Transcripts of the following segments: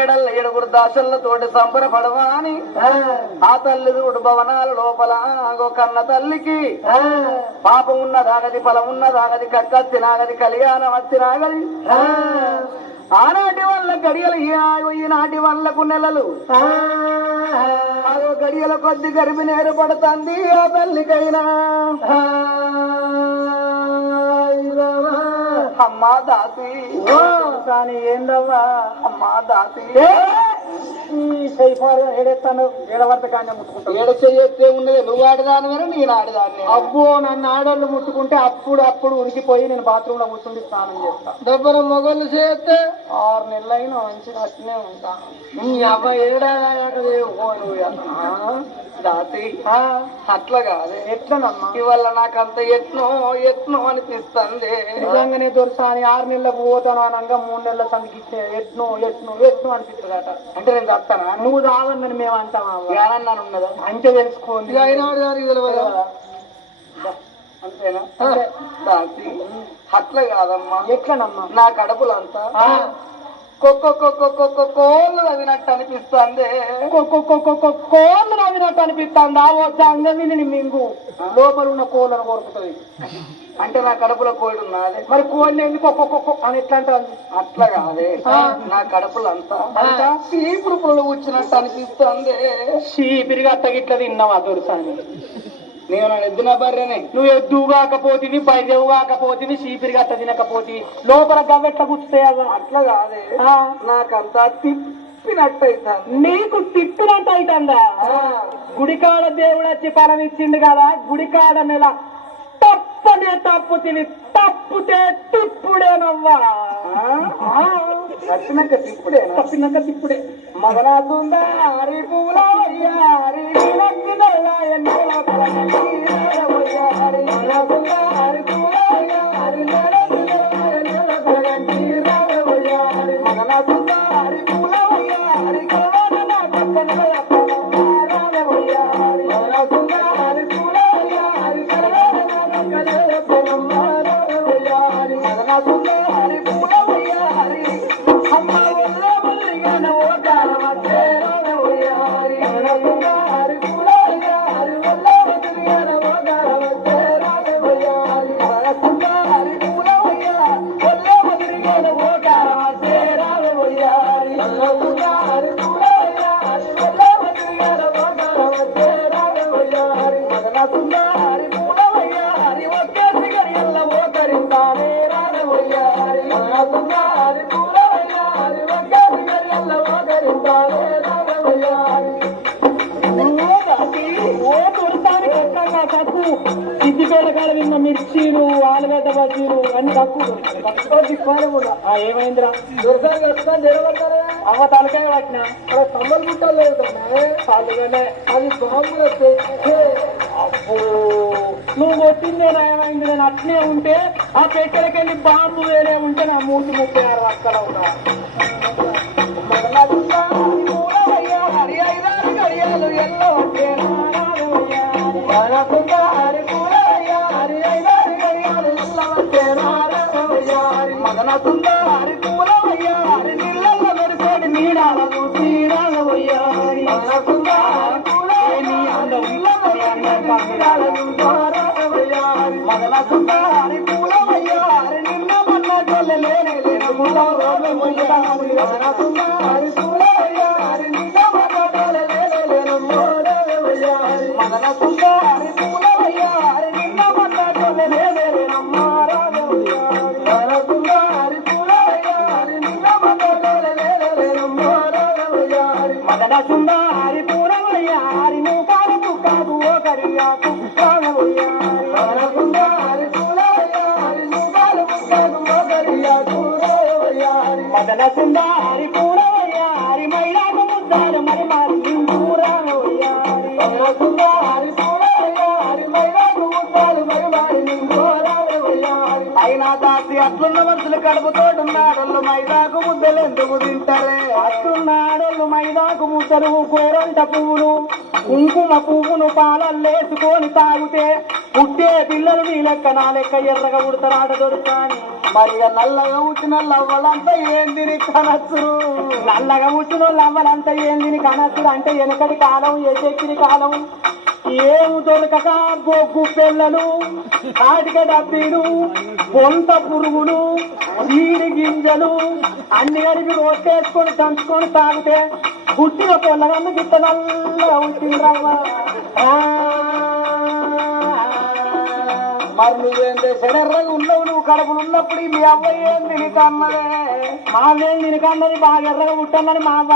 ఏడల్ల 7 దాసల్లతోటి సంబరపడవా అని ఆ తల్లి చూడు భవనాల లోపల కన్న తల్లికి పాపం ఉన్నదాగది ఫలం ఉన్నదాగది కక్కచ్చినాగది కళ్యాణం వచ్చినాగది ఆనాటి వల్ల గడియలు ఈనాటి వాళ్ళకు నెలలు అదో గడియల కొద్ది గర్భిణి ఏర్పడుతుంది ఆ తల్లికైనా అమ్మా దాసి కానీ ఏందవ్వా అమ్మా దాసి ఏడెత్తాను ఏడవర్త కానీ ముట్టుకుంటా ఏడ చెయ్యే ఉన్నది నువ్వు ఆడదాని వరకు నేను ఆడదాన్ని అబ్బో నన్ను ఆడోళ్ళు ముట్టుకుంటే అప్పుడు ఉనికిపోయి నేను బాత్రూమ్ లో కూర్చుండి స్నానం చేస్తా డబ్బులు మొగోళ్ళు చేస్తే 6 నెలలైనా మంచిగా అట్నే ఉంటా నీ అబ్బాయి దాసి అట్లా కాదు ఎట్లనమ్మా ఇవాళ నాకంత ఎట్నో అనిపిస్తుంది నిజంగానే దొరసాని 6 నెలలకు పోతాను అనగా 3 నెలల సందికి ఎట్నో అనిపిస్తుంది అట అంటే నేను చెప్తానా నువ్వు రావని మేము అంటామా ఏనన్నాను ఉన్నదా అంతే తెలుసుకోండి అయినాడు దానికి తెలియదు అంతేనా దాసి అట్లా కాదమ్మా ఎట్లనమ్మా నా కడుపులంతా కోళ్ళు నవ్వినట్టు అనిపిస్తుంది కోళ్ళు నవ్వినట్టు అనిపిస్తుంది ఆ అంగవిని మింగు లోపల ఉన్న కోళ్ళను కోరుకుతుంది అంటే నా కడుపులో కోడి ఉన్నది మరి కోళ్ళు ఎందుకు ఒక్కొక్క అని ఎట్లా అంటుంది అట్లా కాదే నా కడుపులో అంతా చీపురు పుల్ల కూర్చున్నట్టు అనిపిస్తుంది చీపిరిగా అట్టగిట్లా తిన్నావా దొరసాని నేను ఎద్దున బర్రెనే నువ్వు ఎద్దు కాకపోతివి బయదెవు కాకపోతివి చీపిరి గట్ట తినకపోతివి లోపల గవ్వెట్ల కూర్చుతాయి అట్లా కాదే నాకంతా తిప్పినట్టు అవుతుంది నీకు తిప్పినట్టు అవుతుందా గుడికాడ దేవుడు వచ్చి ఫలం ఇచ్చిండు కదా గుడికాడ నెల తప్పనే తప్పుతివి తప్పుతే తిప్పుడేనవ్వా తప్పినాక తిప్పుడే మగనాదుందా హరి పూల హరి సిద్దిపేటకాడ విన్న మిర్చీలు ఆలుగడ్డ బజ్జీలు అన్ని తక్కువ ఏమైందిరా అవ్వ తలకాయ పట్టినా తమ్మలు గుట్టలు పాలుగానే అది బాంబులు అప్పుడు నువ్వు కొట్టిందే ఏమైంది నేను అట్నే ఉంటే ఆ పెట్టెలకెళ్ళి బాంబు వేరే ఉంటే నా 36 అక్కడ ఉన్నా గడియాలు ఎల్లో మదన సుందరి పూలవయ్యా హరి నీళ్ళ దొరికేది నీడాల చూసిరాలవయ్యా మదన సుందరి మదన సుందరి పూలవయ్యా హరి నిన్న మన్న లేనే లేదు మదన సుందరి పూలవయ్యా హరి నిన్న మన్న లేనే మదన సుందరి పూలవయ్యా హరి నిన్న మన్న లేనే మదన సుందరి పూరవయ్యా హరి మూకాల తుకాదు ఒకరియా తుకావయ్యా మదన సుందరి పూరవయ్యా హరి మూకాల తుకాదు ఒకరియా తుకావయ్యా మదన సుందరి పూరవయ్యా హరి మైలాకు ముద్దాలు మరి మరి పూరవయ్యా మదన సుందరి పూరవయ్యా హరి మైలాకు ముద్దాలు మరి మరి పూరవయ్యా అయినా దాసి అట్లున్న మనుషులు కడుపుతోడున్నాడోళ్ళు మైదాకు ముద్దలు ఎందుకు తింటారే అట్లున్నాడోళ్ళు మైదాకు ముద్దలు గోరంట పువ్వులు కుంకుమ పువ్వును పాలల్లేసుకొని తాగితే పుట్టే పిల్లలు నీ లెక్క నా లెక్క ఎర్రగా ఉడతారాట దొరుకుతాని మరి నల్లగా పుట్టిన లవ్వలంతా ఏంది కనచ్చురు నల్లగా పుట్టిన లవ్వలంతా ఏంది కనచ్చురు అంటే వెనకటి కాలం ఎచెక్కిన కాలం ఏము దొరకక బొగ్గు పిల్లలు కాటిక డబ్బీలు బొంత పురుగులు నీటి గింజలు అన్ని కలిపి రోట్టేసుకొని దంచుకొని తాగితే పుట్టిన పొల్లగన్ను గిట్ట నల్లగా ఉంటుందమ్మ మరి నువ్వేంటే చెడెర్రగా ఉన్నావు నువ్వు కడుపులు ఉన్నప్పుడు మీ అబ్బాయి ఏం తినికన్నదే మావేం తినికన్నది బాగా ఎర్రగా పుట్టన్నది మా అవ్వ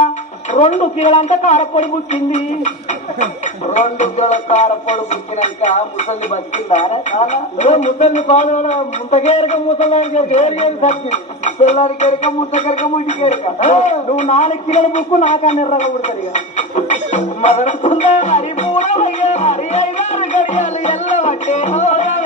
2 కిలోలంతా కారపొడి పుట్టింది 2 కిలోల కారపొడి పుట్టినాక ముసలి బతికిందా ముసలి పాడు ముంతకేరక ముసలానికి తగ్గింది ముసలానికేరక ముంతకేరక ముడికేరక నువ్వు 4 కిలోల బుక్కు నాకన్నా ఎర్రగా పుడతాడు ఇక మదనుకుందా హరి పూరయ్యా హరి 5 గడియాలు ఎల్లవట్టే హరి